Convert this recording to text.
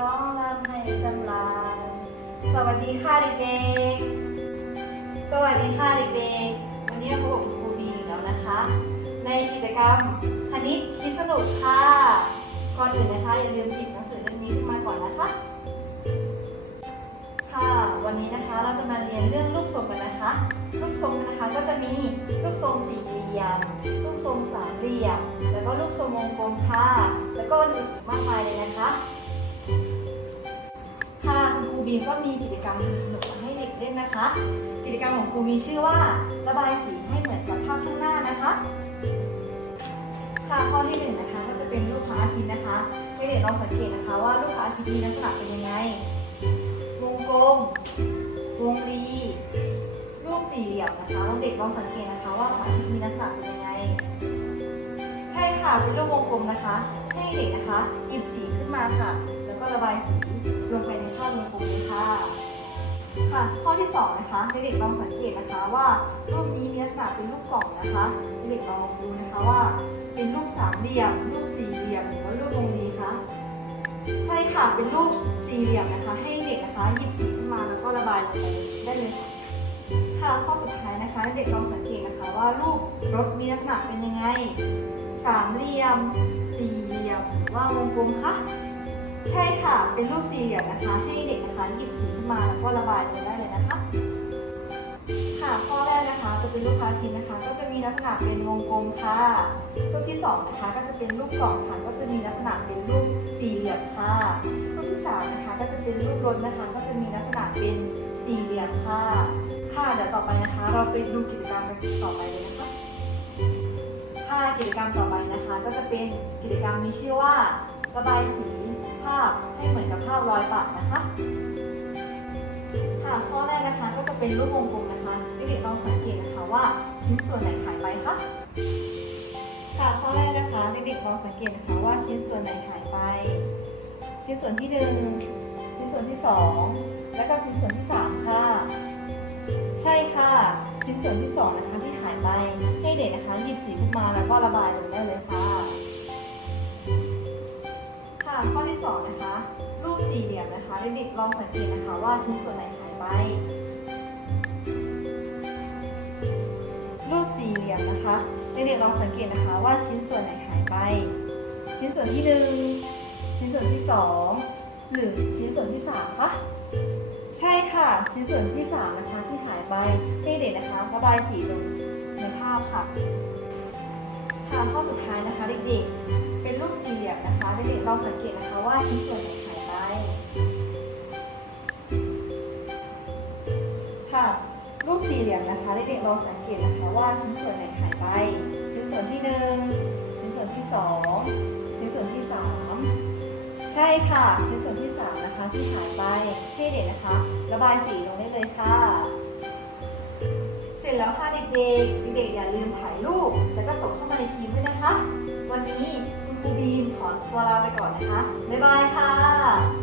ร้องรำให้สวัสดีค่ะเด็กๆ สวัสดีค่ะเด็กๆ วันนี้เราพบกับครูบีแล้วนะคะ ในกิจกรรมคณิตคิดสนุกค่ะก่อนอื่นนะคะอย่าลืมหยิบหนังสือเล่มนี้ขึ้นมาก่อนนะคะ ค่ะวันนี้นะคะเราจะมาเรียนเรื่องรูปทรงกันนะคะ รูปทรงนะคะก็จะมีรูปทรงสี่เหลี่ยม รูปทรงสามเหลี่ยม แล้วก็รูปทรงวงกลมค่ะ แล้วก็อื่นๆอีกมากมายเลยนะคะ บีมก็มีกิจกรรมสนุกๆให้เด็กเล่นนะคะ กิจกรรมของครูมีชื่อว่า ระบายสีให้เหมือนกับภาพข้างหน้านะคะ ค่ะข้อที่หนึ่งนะคะก็จะเป็นรูปพระอาทิตย์นะคะให้เด็กลองสังเกตนะคะ ว่ารูปพระอาทิตย์มีลักษณะเป็นยังไงวงกลมวงรีรูปสี่เหลี่ยมนะคะเด็กลองสังเกตนะคะว่าพระอาทิตย์มีลักษณะเป็นยังไงใช่ค่ะเป็นรูปวงกลมนะคะ ให้เด็กนะคะหยิบสีขึ้นมาค่ะ ก็ระบายสีลงไปในภาพวงกลมเลยค่ะ ค่ะ ข้อที่สองนะคะเด็กลองสังเกตนะคะว่ารูปนี้มีลักษณะเป็นรูปกล่องนะคะเด็กลองดูนะคะว่า เป็นรูปสามเหลี่ยม รูปสี่เหลี่ยมหรือว่ารูปวงรีคะใช่ค่ะเป็นรูปสี่เหลี่ยมนะคะ ให้เด็กนะคะหยิบสีขึ้นมาแล้วก็ระบายลงไปได้เลยค่ะค่ะข้อสุดท้ายนะคะเด็กลองสังเกตนะคะว่ารูปรถมีลักษณะเป็นยังไง สามเหลี่ยม สี่เหลี่ยมหรือว่าวงกลมคะ ใช่ค่ะ เป็นรูปสี่เหลี่ยมนะคะ ให้เด็กนะคะหยิบสีขึ้นมาแล้วก็ระบายลงได้เลยนะคะ ค่ะข้อแรกนะคะจะเป็นรูปพระอาทิตย์นะคะ ก็จะมีลักษณะเป็นวงกลมค่ะรูปที่สองนะคะก็จะเป็นรูปกล่องค่ะก็จะมีลักษณะเป็นรูปสี่เหลี่ยมค่ะรูปที่สามนะคะก็จะเป็นรูปรถนะคะ ก็จะมีลักษณะเป็นสี่เหลี่ยมค่ะค่ะเดี๋ยวต่อไปนะคะ เราไปดูกิจกรรมกันต่อไปเลยนะคะค่ะกิจกรรมต่อไปนะคะ ก็จะเป็นกิจกรรมมีชื่อว่า ระบายสีภาพให้เหมือนกับภาพรอยปะนะคะ ค่ะข้อแรกนะคะก็จะเป็นรูปวงกลมนะคะเด็กๆลองสังเกตนะคะว่าชิ้นส่วนไหนหายไปคะค่ะข้อแรกนะคะเด็กๆลองสังเกตนะคะว่าชิ้นส่วนไหนหายไป ชิ้นส่วนที่หนึ่งชิ้นส่วนที่สองและก็ชิ้นส่วนที่สามค่ะ ใช่ค่ะ ชิ้นส่วนที่สองนะคะที่หายไปให้เด็กนะคะหยิบสีขึ้นมาแล้วก็ระบายลงได้เลยค่ะ เด็กๆลองสังเกตนะคะว่าชิ้นส่วนไหนหายไป รูปสี่เหลี่ยมนะคะเด็กๆลองสังเกตนะคะว่าชิ้นส่วนไหนหายไป ชิ้นส่วนที่หนึ่งชิ้นส่วนที่สองหรือชิ้นส่วนที่สามคะใช่ค่ะ ชิ้นส่วนที่สามนะคะที่หายไปให้เด็กนะคะระบายสีลงในภาพค่ะค่ะข้อสุดท้ายนะคะเด็กๆ เป็นรูปสี่เหลี่ยมนะคะเด็กๆลองสังเกตนะคะว่าชิ้นส่วนไหนหายไป รูปสี่เหลี่ยมนะคะเด็กๆลองสังเกตนะคะว่าชิ้นส่วนไหนหายไป ชิ้นส่วนที่หนึ่งชิ้นส่วนที่สองชิ้นส่วนที่สามใช่ค่ะชิ้นส่วนที่สามนะคะที่หายไปให้เด็กนะคะ ระบายสีลงได้เลยค่ะ เสร็จแล้วค่ะเด็กๆเด็กๆอย่าลืมถ่ายรูปแล้วก็ส่งเข้ามาในทีมด้วยนะคะ วันนี้คุณครูบีมขอตัวลาไปก่อนนะคะบ๊ายบายค่ะ